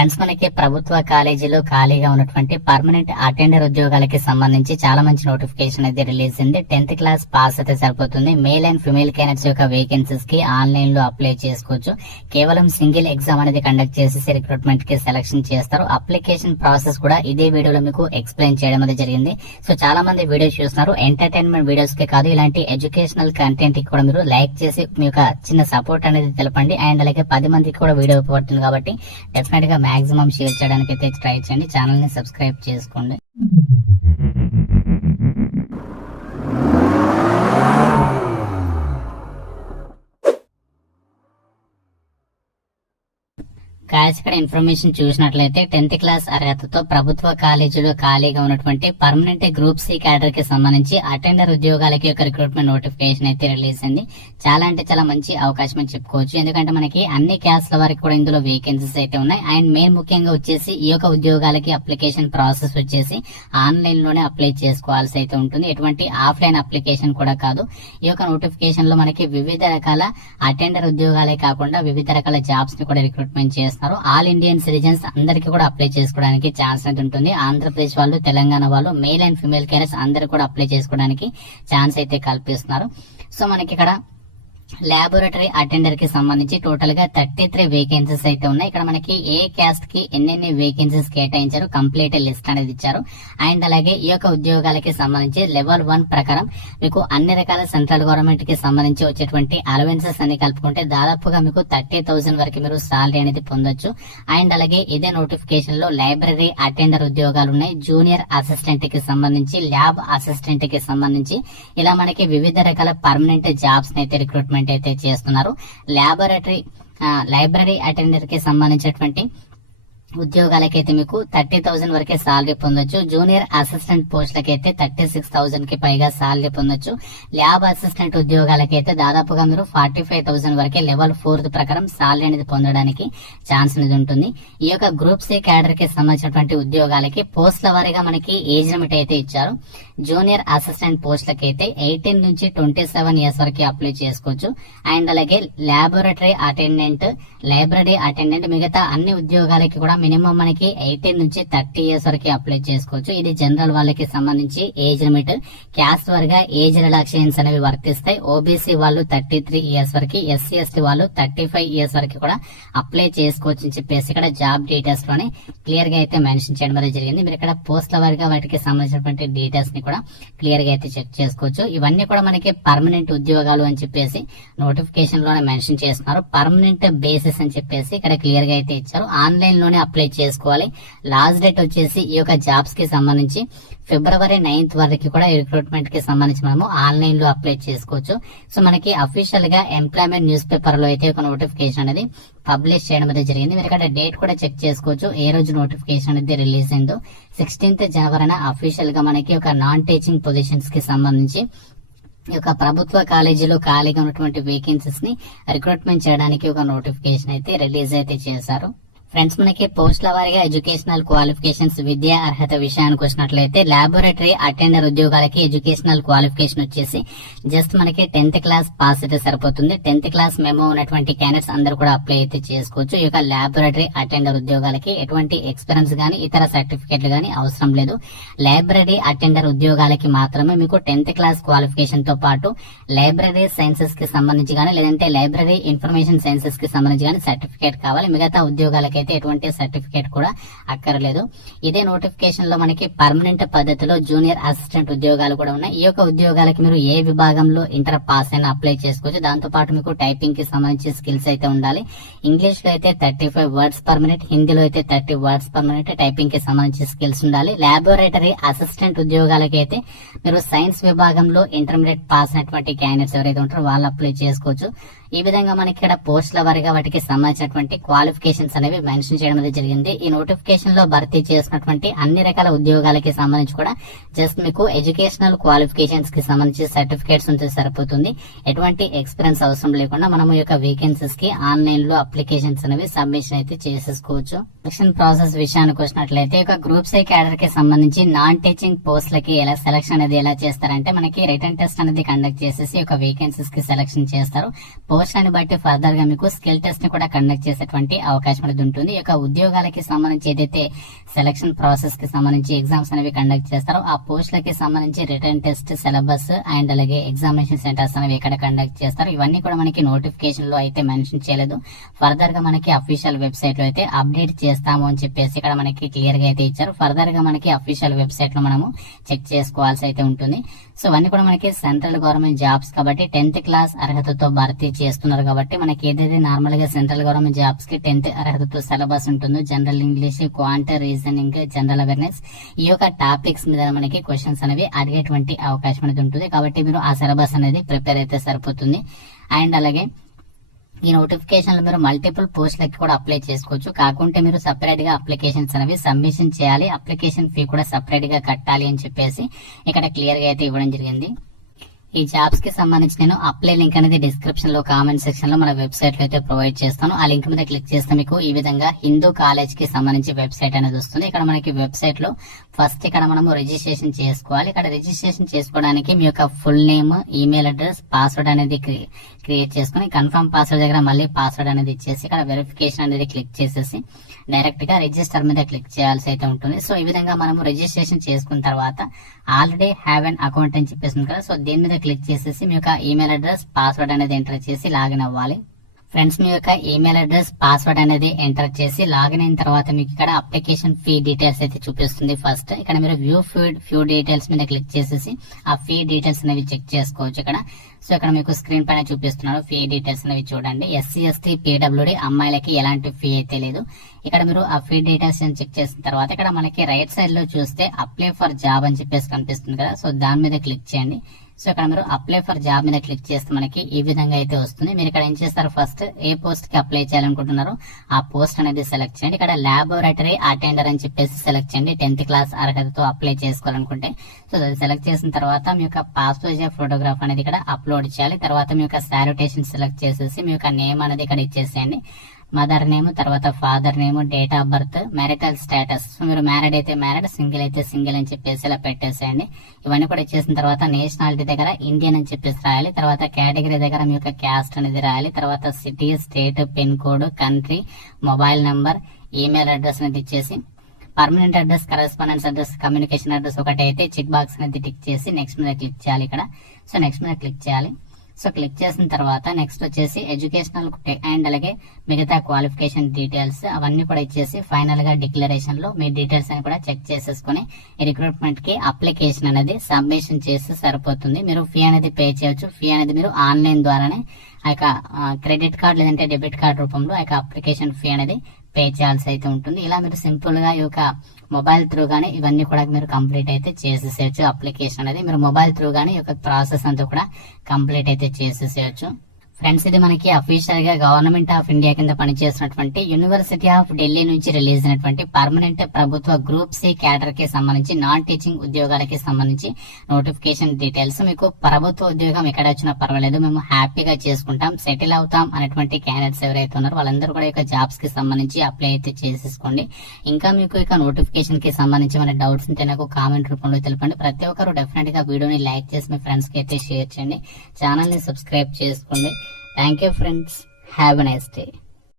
Friends మనకి ప్రభుత్వ కాలేజీలు ఖాళీగా ఉన్నటువంటి పర్మనెంట్ అటెండర్ ఉద్యోగాలకి సంబంధించి చాలా మంచి నోటిఫికేషన్ అయితే రిలీజ్ అయింది. టెన్త్ క్లాస్ పాస్ అయితే సరిపోతుంది. మేల్ అండ్ ఫిమేల్ క్యాండిడేట్స్ యొక్క వేకెన్సీస్కి ఆన్లైన్లో అప్లై చేసుకోవచ్చు. కేవలం సింగిల్ ఎగ్జామ్ అనేది కండక్ట్ చేసేసి రిక్రూట్మెంట్కి సెలక్షన్ చేస్తారు. అప్లికేషన్ ప్రాసెస్ కూడా ఇదే వీడియోలో మీకు ఎక్స్ప్లెయిన్ చేయడం అనేది జరిగింది. సో చాలా మంది వీడియోస్ చూస్తున్నారు. ఎంటర్టైన్మెంట్ వీడియోస్కి కాదు ఇలాంటి ఎడ్యుకేషనల్ కంటెంట్కి కూడా మీరు లైక్ చేసి మీ యొక్క చిన్న సపోర్ట్ అనేది తెలపండి. అండ్ అలాగే పది మందికి కూడా వీడియో ఉపయోగపడుతుంది కాబట్టి డెఫినెట్గా మాక్సిమం షేర్ చేయడానికి అయితే ట్రై చేయండి. ఛానల్ని సబ్స్క్రైబ్ చేసుకోండి. గాయస్ ఇక్కడ ఇన్ఫర్మేషన్ చూసినట్లయితే టెన్త్ క్లాస్ అర్హతతో ప్రభుత్వ కాలేజీలో ఖాళీగా ఉన్నటువంటి పర్మనెంట్ గ్రూప్ సి క్యాడర్కి సంబంధించి అటెండర్ ఉద్యోగాలకి ఒక రిక్రూట్మెంట్ నోటిఫికేషన్ అయితే రిలీజ్ అయింది. చాలా అంటే చాలా మంచి అవకాశం అని చెప్పుకోవచ్చు. ఎందుకంటే మనకి అన్ని క్యాస్ట్ల వారికి కూడా ఇందులో వేకెన్సీస్ అయితే ఉన్నాయి. అండ్ మెయిన్ ముఖ్యంగా వచ్చేసి ఈ యొక్క ఉద్యోగాలకి అప్లికేషన్ ప్రాసెస్ వచ్చేసి ఆన్లైన్లోనే అప్లై చేసుకోవాల్సి అయితే ఉంటుంది. ఎటువంటి ఆఫ్లైన్ అప్లికేషన్ కూడా కాదు. ఈ యొక్క నోటిఫికేషన్లో మనకి వివిధ రకాల అటెండర్ ఉద్యోగాలే కాకుండా వివిధ రకాల జాబ్స్ని కూడా రిక్రూట్మెంట్ చేస్తున్నారు ఆల్ ఇండియన్ సిటిజన్స్ అందరికీ కూడా అప్లై చేసుకోవడానికి ఛాన్స్ అయితే ఉంటుంది. ఆంధ్రప్రదేశ్ వాళ్ళు తెలంగాణ వాళ్ళు మేల్ అండ్ ఫిమేల్ క్యారెస్ అందరూ కూడా అప్లై చేసుకోవడానికి ఛాన్స్ అయితే కల్పిస్తున్నారు. సో మనకి ఇక్కడ లాబొరేటరీ అటెండర్కి సంబంధించి టోటల్గా థర్టీ త్రీ వేకెన్సీస్ అయితే ఉన్నాయి. ఇక్కడ మనకి ఏ క్యాస్ట్కి ఎన్నెన్ని వేకెన్సీస్ కేటాయించారు కంప్లీట్ లిస్ట్ అనేది ఇచ్చారు. అండ్ అలాగే ఈ యొక్క ఉద్యోగాలకి సంబంధించి లెవెల్ వన్ ప్రకారం మీకు అన్ని రకాల సెంట్రల్ గవర్నమెంట్కి సంబంధించి వచ్చేటువంటి అలవెన్సెస్ అన్ని కలుపుకుంటే దాదాపుగా మీకు థర్టీ థౌసండ్ వరకు మీరు సాలరీ అనేది పొందొచ్చు. అండ్ అలాగే ఇదే నోటిఫికేషన్లో లైబ్రరీ అటెండర్ ఉద్యోగాలు ఉన్నాయి. జూనియర్ అసిస్టెంట్కి సంబంధించి ల్యాబ్ అసిస్టెంట్కి సంబంధించి ఇలా మనకి వివిధ రకాల పర్మనెంట్ జాబ్స్ అయితే రిక్రూట్మెంట్ అయితే చేస్తున్నారు. ల్యాబొరేటరీ లైబ్రరీ అటెండర్కి సంబంధించినటువంటి ఉద్యోగాలకైతే మీకు థర్టీ థౌసండ్ వరకే సాలరీ పొందొచ్చు. జూనియర్ అసిస్టెంట్ పోస్టులకైతే థర్టీ సిక్స్ థౌసండ్కి పైగా సాలరీ పొందొచ్చు. ల్యాబ్ అసిస్టెంట్ ఉద్యోగాలకైతే దాదాపుగా మీరు ఫార్టీ ఫైవ్ థౌసండ్ వరకే లెవెల్ ఫోర్త్ ప్రకారం సాలరీ అనేది పొందడానికి ఛాన్స్ అనేది ఉంటుంది. ఈ యొక్క గ్రూప్ సి క్యాడర్కి సంబంధించినటువంటి ఉద్యోగాలకి పోస్టుల వారీగా మనకి ఏజ్ లిమిట్ అయితే ఇచ్చారు. జూనియర్ అసిస్టెంట్ పోస్టులకైతే ఎయిటీన్ నుంచి ట్వంటీ సెవెన్ ఇయర్స్ వరకు అప్లై చేసుకోవచ్చు. అండ్ అలాగే లాబొరేటరీ అటెండెంట్ లైబ్రరీ అటెండెంట్ మిగతా అన్ని ఉద్యోగాలకి కూడా మినిమం మనకి ఎయిటీన్ నుంచి థర్టీ ఇయర్స్ వరకు అప్లై చేసుకోవచ్చు. ఇది జనరల్ వాళ్ళకి సంబంధించి ఏజ్ లిమిట్. క్యాస్ట్ వారిగా ఏజ్ రిలాక్సేషన్స్ అనేవి వర్తిస్తాయి. ఓబీసీ వాళ్ళు థర్టీ త్రీ ఇయర్స్ వరకు ఎస్సీ ఎస్టీ వాళ్ళు థర్టీ ఫైవ్ ఇయర్స్ వరకు కూడా అప్లై చేసుకోవచ్చు అని చెప్పేసి ఇక్కడ జాబ్ డీటెయిల్స్లోనే క్లియర్గా అయితే మెన్షన్ చేయడం అనేది జరిగింది. మీరు ఇక్కడ పోస్టుల వారిగా వాటికి సంబంధించినటువంటి డీటెయిల్స్ని కూడా క్లియర్గా అయితే చెక్ చేసుకోవచ్చు. ఇవన్నీ కూడా మనకి పర్మనెంట్ ఉద్యోగాలు అని చెప్పేసి నోటిఫికేషన్లోనే మెన్షన్ చేస్తున్నారు. పర్మనెంట్ బేసిస్ అని చెప్పేసి ఇక్కడ క్లియర్గా అయితే ఇచ్చారు. ఆన్లైన్లోనే అప్లై చేసుకోవాలి. లాస్ట్ డేట్ వచ్చేసి ఈ యొక్క జాబ్స్కి సంబంధించి ఫిబ్రవరి నైన్త్ వరకు కూడా రిక్రూట్మెంట్కి సంబంధించి మనము ఆన్లైన్లో అప్లై చేసుకోవచ్చు. సో మనకి అఫీషియల్గా ఎంప్లాయ్మెంట్ న్యూస్ పేపర్లో అయితే ఒక నోటిఫికేషన్ అనేది పబ్లిష్ చేయడం అయితే జరిగింది. మీరు ఇక్కడ డేట్ కూడా చెక్ చేసుకోవచ్చు. ఏ రోజు నోటిఫికేషన్ అనేది రిలీజ్ అయిందో. సిక్స్టీన్త్ జనవరిన అఫీషియల్గా మనకి ఒక నాన్ టీచింగ్ పొజిషన్స్కి సంబంధించి ఈ యొక్క ప్రభుత్వ కాలేజీలో ఖాళీగా ఉన్నటువంటి వేకెన్సీస్ని రిక్రూట్మెంట్ చేయడానికి ఒక నోటిఫికేషన్ అయితే రిలీజ్ అయితే చేశారు. ఫ్రెండ్స్ మనకి పోస్టుల వారీగా ఎడ్యుకేషనల్ క్వాలిఫికేషన్స్ విద్యా అర్హత విషయానికి వచ్చినట్లయితే లాబొరేటరీ అటెండర్ ఉద్యోగాలకి ఎడ్యుకేషనల్ క్వాలిఫికేషన్ వచ్చేసి జస్ట్ మనకి టెన్త్ క్లాస్ పాస్ అయితే సరిపోతుంది. టెన్త్ క్లాస్ మెమో ఉన్నటువంటి క్యాండిడేట్స్ అందరూ కూడా అప్లై అయితే చేసుకోవచ్చు. ఈ యొక్క లాబొరేటరీ అటెండర్ ఉద్యోగాలకి ఎటువంటి ఎక్స్పీరియన్స్ కానీ ఇతర సర్టిఫికేట్లు కానీ అవసరం లేదు. లైబ్రరీ అటెండర్ ఉద్యోగాలకి మాత్రమే మీకు టెన్త్ క్లాస్ క్వాలిఫికేషన్తో పాటు లైబ్రరీ సైన్సెస్కి సంబంధించి కానీ లేదంటే లైబ్రరీ ఇన్ఫర్మేషన్ సైన్సెస్కి సంబంధించి కానీ సర్టిఫికేట్ కావాలి. మిగతా ఉద్యోగాలకి మనకైతే ఎటువంటి సర్టిఫికేట్ కూడా అక్కర్లేదు. ఇదే నోటిఫికేషన్లో మనకి పర్మనెంట్ పద్ధతిలో జూనియర్ అసిస్టెంట్ ఉద్యోగాలు కూడా ఉన్నాయి. ఈ యొక్క ఉద్యోగాలకి మీరు ఏ విభాగంలో ఇంటర్ పాస్ అయినా అప్లై చేసుకోవచ్చు. దాంతో పాటు మీకు టైపింగ్కి సంబంధించి స్కిల్స్ అయితే ఉండాలి. ఇంగ్లీష్లో అయితే thirty five words per minute హిందీలో అయితే థర్టీ వర్డ్స్ పర్ మినిట్ టైపింగ్కి సంబంధించి స్కిల్స్ ఉండాలి. లాబొరేటరీ అసిస్టెంట్ ఉద్యోగాలకి అయితే మీరు సైన్స్ విభాగంలో ఇంటర్మీడియట్ పాస్ అయినటువంటి క్యాండిడేట్స్ ఎవరైతే ఉంటారో వాళ్ళు అప్లై చేసుకోవచ్చు. ఈ విధంగా మనకి ఇక్కడ పోస్టుల వారిగా వాటికి సంబంధించినటువంటి క్వాలిఫికేషన్స్ అనేవి మెన్షన్ చేయడం అనేది జరిగింది. ఈ నోటిఫికేషన్లో భర్తీ చేసినటువంటి అన్ని రకాల ఉద్యోగాలకి సంబంధించి కూడా జస్ట్ మీకు ఎడ్యుకేషనల్ క్వాలిఫికేషన్స్కి సంబంధించి సర్టిఫికేట్స్ ఉంటే సరిపోతుంది. ఎటువంటి ఎక్స్పీరియన్స్ అవసరం లేకుండా మనం ఈ యొక్క వేకెన్సీస్కి ఆన్లైన్లో అప్లికేషన్స్ అనేవి సబ్మిషన్ అయితే చేసేసుకోవచ్చు. సెలక్షన్ ప్రాసెస్ విషయానికి వచ్చినట్లయితే ఒక గ్రూప్ సై క్యాడర్కి సంబంధించి నాన్ టీచింగ్ పోస్టులకి ఎలా సెలక్షన్ అనేది ఎలా చేస్తారంటే మనకి రిటర్న్ టెస్ట్ అనేది కండక్ట్ చేసేసి ఒక వేకెన్సీస్కి సెలక్షన్ చేస్తారు. పోస్ట్ని బట్టి ఫర్దర్గా మీకు స్కిల్ టెస్ట్ని కూడా కండక్ట్ చేసేటువంటి అవకాశం అనేది ఉంటుంది. ఈ యొక్క ఉద్యోగాలకి సంబంధించి ఏదైతే సెలక్షన్ ప్రాసెస్కి సంబంధించి ఎగ్జామ్స్ అనేవి కండక్ట్ చేస్తారో ఆ పోస్టులకి సంబంధించి రిటర్న్ టెస్ట్ సిలబస్ అండ్ అలాగే ఎగ్జామినేషన్ సెంటర్స్ అనేవి ఎక్కడ కండక్ట్ చేస్తారు. ఇవన్నీ కూడా మనకి నోటిఫికేషన్లో అయితే మెన్షన్ చేయలేదు. ఫర్దర్గా మనకి అఫీషియల్ వెబ్సైట్లో అయితే అప్డేట్ చేస్తాము అని చెప్పేసి ఇక్కడ మనకి క్లియర్గా అయితే ఇచ్చారు. ఫర్దర్గా మనకి అఫీషియల్ వెబ్సైట్లో మనము చెక్ చేసుకోవాల్సి అయితే ఉంటుంది. సో ఇవన్నీ కూడా మనకి సెంట్రల్ గవర్నమెంట్ జాబ్స్ కాబట్టి టెన్త్ క్లాస్ అర్హతతో భర్తీ చేస్తున్నారు కాబట్టి మనకి ఏదైతే నార్మల్గా సెంట్రల్ గవర్నమెంట్ జాబ్స్కి టెన్త్ అర్హతతో సిలబస్ ఉంటుందో general English quant reasoning general awareness ఈ యొక్క టాపిక్స్ మీద మనకి క్వశ్చన్స్ అనేవి అడిగేటువంటి అవకాశం అనేది ఉంటుంది. కాబట్టి మీరు ఆ సిలబస్ అనేది ప్రిపేర్ అయితే సరిపోతుంది. అండ్ అలాగే ఈ నోటిఫికేషన్లు మీరు మల్టిపుల్ పోస్టులకి కూడా అప్లై చేసుకోవచ్చు. కాకుంటే మీరు సపరేట్గా అప్లికేషన్స్ అనేవి సబ్మిషన్ చేయాలి. అప్లికేషన్ ఫీ కూడా సపరేట్గా కట్టాలి అని చెప్పేసి ఇక్కడ క్లియర్గా అయితే ఇవ్వడం జరిగింది. ఈ జాబ్స్కి సంబంధించి నేను అప్లై లింక్ అనేది డిస్క్రిప్షన్లో కామెంట్ సెక్షన్లో మన వెబ్సైట్లో అయితే ప్రొవైడ్ చేస్తాను. ఆ లింక్ మీద క్లిక్ చేస్తే మీకు ఈ విధంగా హిందూ కాలేజ్కి సంబంధించి వెబ్సైట్ అనేది వస్తుంది. ఇక్కడ మనకి వెబ్సైట్లో ఫస్ట్ ఇక్కడ మనము రిజిస్ట్రేషన్ చేసుకోవాలి. ఇక్కడ రిజిస్ట్రేషన్ చేసుకోవడానికి మీ యొక్క full name email address password అనేది క్రియేట్ చేసుకుని కన్ఫర్మ్ పాస్వర్డ్ దగ్గర మళ్ళీ పాస్వర్డ్ అనేది ఇచ్చేసి ఇక్కడ వెరిఫికేషన్ అనేది క్లిక్ చేసేసి డైరెక్ట్గా రిజిస్టర్ మీద క్లిక్ చేయాల్సి అయితే ఉంటుంది. సో ఈ విధంగా మనము రిజిస్ట్రేషన్ చేసుకున్న తర్వాత ఆల్రెడీ హ్యావ్ అన్ అకౌంట్ అని చెప్పేసి కదా. సో దీని మీద క్లిక్ చేసేసి మీ యొక్క ఈమెయిల్ అడ్రస్ పాస్వర్డ్ అనేది ఎంటర్ చేసి లాగిన్ అవ్వాలి. ఫ్రెండ్స్ మీ యొక్క ఈమెయిల్ అడ్రస్ పాస్వర్డ్ అనేది ఎంటర్ చేసి లాగిన్ అయిన తర్వాత మీకు ఇక్కడ అప్లికేషన్ ఫీ డీటెయిల్స్ అయితే చూపిస్తుంది ఫస్ట్ ఇక్కడ మీరు వ్యూ ఫీ ఫ్యూ డీటెయిల్స్ మీద క్లిక్ చేసేసి ఆ ఫీ డీటెయిల్స్ అనేవి చెక్ చేసుకోవచ్చు ఇక్కడ. సో ఇక్కడ మీకు స్క్రీన్ పైన చూపిస్తున్నారు ఫీ డీటెయిల్స్ అనేవి చూడండి. ఎస్సీ ఎస్టీ పీడబ్ల్యూడి అమ్మాయిలకి ఎలాంటి ఫీ అయితే లేదు. ఇక్కడ మీరు ఆ ఫీ డీటెయిల్స్ చెక్ చేసిన తర్వాత ఇక్కడ మనకి రైట్ సైడ్లో చూస్తే అప్లై ఫర్ జాబ్ అని చెప్పేసి కనిపిస్తుంది కదా. సో దాని మీద క్లిక్ చేయండి. సో ఇక్కడ మీరు అప్లై ఫర్ జాబ్ మీద క్లిక్ చేస్తే మనకి ఈ విధంగా అయితే వస్తుంది. మీరు ఇక్కడ ఏం చేస్తారు ఫస్ట్ ఏ పోస్ట్కి అప్లై చేయాలనుకుంటున్నారో ఆ పోస్ట్ అనేది సెలెక్ట్ చేయండి. ఇక్కడ ల్యాబొరేటరీ అటెండర్ అని చెప్పేసి సెలెక్ట్ చేయండి. టెన్త్ క్లాస్ అర్హతతో అప్లై చేసుకోవాలనుకుంటే. సో అది సెలెక్ట్ చేసిన తర్వాత మీ యొక్క పాస్పోర్ట్ ఫోటోగ్రాఫ్ అనేది ఇక్కడ అప్లోడ్ చేయాలి. తర్వాత మీ యొక్క శానిటేషన్ సెలెక్ట్ చేసేసి మీ యొక్క నేమ్ అనేది ఇక్కడ ఇచ్చేసేయండి. మదర్ నేమ్ తర్వాత father name date of birth marital status. మీరు మ్యారీడ్ అయితే మ్యారీడ్ సింగిల్ అయితే సింగిల్ అని చెప్పేసి ఇలా పెట్టేసేయండి. ఇవన్నీ కూడా ఇచ్చేసిన తర్వాత నేషనాలిటీ దగ్గర ఇండియన్ అని చెప్పేసి రాయాలి. తర్వాత కేటగిరీ దగ్గర మీ యొక్క క్యాస్ట్ అనేది రాయాలి. తర్వాత city state pin code country mobile number email address అనేది ఇచ్చేసి permanent address correspondence address communication address ఒకటి అయితే చెక్ బాక్స్ అనేది టిక్ చేసి నెక్స్ట్ మీద క్లిక్ చేయాలి ఇక్కడ. సో నెక్స్ట్ మీద క్లిక్ చేయాలి. సో క్లిక్ చేసిన తర్వాత నెక్స్ట్ వచ్చేసి ఎడ్యుకేషనల్ అండ్ అలాగే మిగతా క్వాలిఫికేషన్ డీటెయిల్స్ అవన్నీ కూడా ఇచ్చేసి ఫైనల్గా డిక్లరేషన్లో మీ డీటెయిల్స్ అని కూడా చెక్ చేసేసుకుని రిక్రూట్మెంట్కి అప్లికేషన్ అనేది సబ్మిషన్ చేస్తే సరిపోతుంది. మీరు ఫీ అనేది పే చేయొచ్చు. ఫీ అనేది మీరు ఆన్లైన్ ద్వారానే ఆ యొక్క క్రెడిట్ కార్డ్ లేదంటే డెబిట్ కార్డ్ రూపంలో ఆ యొక్క అప్లికేషన్ ఫీ అనేది పే చేయాల్సి అయితే ఉంటుంది. ఇలా మీరు సింపుల్గా ఈ యొక్క మొబైల్ త్రూ గానీ ఇవన్నీ కూడా మీరు కంప్లీట్ అయితే చేసేసేయచ్చు. అప్లికేషన్ అనేది మీరు మొబైల్ త్రూ గానీ ఈ యొక్క ప్రాసెస్ అంతా కూడా కంప్లీట్ అయితే చేసేసేయచ్చు. ఫ్రెండ్స్ ఇది మనకి అఫీషియల్గా గవర్నమెంట్ ఆఫ్ ఇండియా కింద పనిచేస్తున్నటువంటి యూనివర్సిటీ ఆఫ్ ఢిల్లీ నుంచి రిలీజ్ అయినటువంటి పర్మనెంట్ ప్రభుత్వ గ్రూప్ సి క్యాడర్కి సంబంధించి నాన్ టీచింగ్ ఉద్యోగాలకి సంబంధించి నోటిఫికేషన్ డీటెయిల్స్ మీకు ప్రభుత్వ ఉద్యోగం ఎక్కడ వచ్చినా పర్వాలేదు. మేము హ్యాపీగా చేసుకుంటాం సెటిల్ అవుతాం అనేటువంటి క్యాండిడేట్స్ ఎవరైతే ఉన్నారో వాళ్ళందరూ కూడా ఇక జాబ్స్కి సంబంధించి అప్లై అయితే చేసేసుకోండి. ఇంకా మీకు ఇక నోటిఫికేషన్కి సంబంధించి మన డౌట్స్ ఉంటే నాకు కామెంట్ రూపంలో తెలపండి. ప్రతి ఒక్కరు డెఫినెట్గా వీడియోని లైక్ చేసి మీ ఫ్రెండ్స్కి అయితే షేర్ చేయండి. ఛానల్ని సబ్స్క్రైబ్ చేసుకోండి. Thank you friends. Have a nice day.